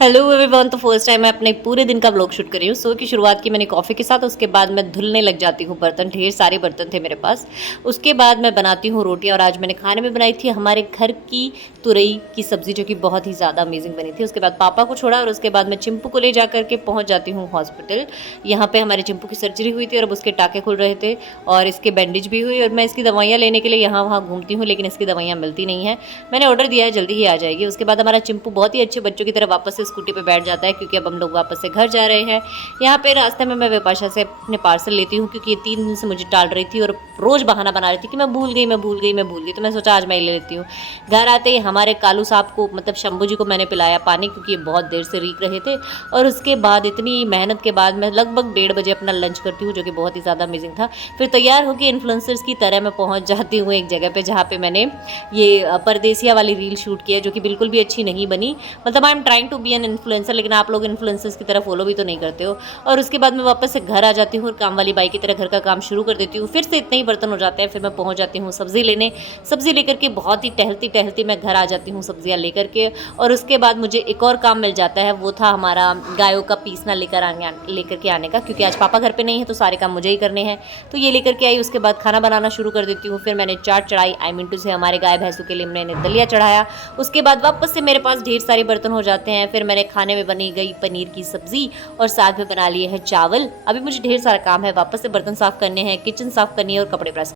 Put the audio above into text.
Hello everyone. तो first time मैं अपने पूरे दिन का व्लॉग शूट कर रही हूँ। सुबह की शुरुआत की मैंने कॉफ़ी के साथ, उसके बाद मैं धुलने लग जाती हूँ बर्तन। ढेर सारे बर्तन थे मेरे पास। उसके बाद मैं बनाती हूँ रोटियाँ, और आज मैंने खाने में बनाई थी हमारे घर की तुरई की सब्ज़ी, जो कि बहुत ही ज़्यादा अमेजिंग बनी थी। उसके बाद पापा को छोड़ा और उसके बाद मैं चिंपू को ले जा करके पहुँच जाती हूँ हॉस्पिटल। यहाँ पे हमारे चिंपू की सर्जरी हुई थी और अब उसके टाँके खुल रहे थे और इसके बैंडेज भी हुई, और मैं इसकी दवाइयाँ लेने के लिए यहाँ वहाँ घूमती हूँ, लेकिन इसकी दवाइयाँ मिलती नहीं हैं। मैंने ऑर्डर दिया है, जल्दी ही आ जाएगी। उसके बाद हमारा चिंपू बहुत ही अच्छे बच्चों की तरह वापस से स्कूटी पे बैठ जाता है, क्योंकि अब हम लोग वापस से घर जा रहे हैं। यहाँ पे रास्ते में मैं विपाशा से अपने पार्सल लेती हूँ, क्योंकि ये 3 दिन से मुझे टाल रही थी और रोज़ बहाना बना रही थी कि मैं भूल गई, मैं भूल गई, मैं भूल गई। तो मैं सोचा आज मैं ही ले लेती हूँ। घर आते ही हमारे कालू साहब को, मतलब शंभू जी को, मैंने पिलाया पानी, क्योंकि ये बहुत देर से रीक रहे थे। और उसके बाद इतनी मेहनत के बाद मैं लगभग 1:30 बजे अपना लंच करती हूँ, जो कि बहुत ही ज़्यादा अमेजिंग था। फिर तैयार होकर इन्फ्लुएंसर्स की तरह मैं पहुँच जाती हूँ एक जगह पे, जहाँ पे मैंने ये परदेसिया वाली रील शूट की है, जो कि बिल्कुल भी अच्छी नहीं बनी। मतलब I am trying to be an influencer, लेकिन आप लोग इन्फ्लुएंसर्स की तरह फॉलो भी तो नहीं करते हो। और उसके बाद मैं वापस से घर आ जाती हूँ और काम वाली बाई की तरह घर का काम शुरू कर देती हूँ। फिर से इतने ही बर्तन हो जाते हैं। फिर मैं पहुँच जाती हूँ सब्ज़ी लेने। सब्ज़ी लेकर के बहुत ही टहलती टहलती मैं घर आ जाती हूँ सब्जियाँ लेकर के। और उसके बाद मुझे एक और काम मिल जाता है, वो था हमारा गायों का पीसना लेकर के आने का, क्योंकि आज पापा घर पे नहीं है तो सारे काम मुझे ही करने हैं। तो ये लेकर के आई। उसके बाद खाना बनाना शुरू कर देती हूँ। फिर मैंने चाट चढ़ाई, आई मीन टू से हमारे गाय भैंसों के लिए मैंने दलिया चढ़ाया। उसके बाद वापस से मेरे पास ढेर सारे बर्तन हो जाते हैं। फिर मैंने खाने में बनी गई पनीर की सब्जी और साथ में बना लिए हैं चावल। अभी मुझे ढेर सारा काम है, वापस से बर्तन साफ करने हैं, किचन साफ करनी है और कपड़े प्रेस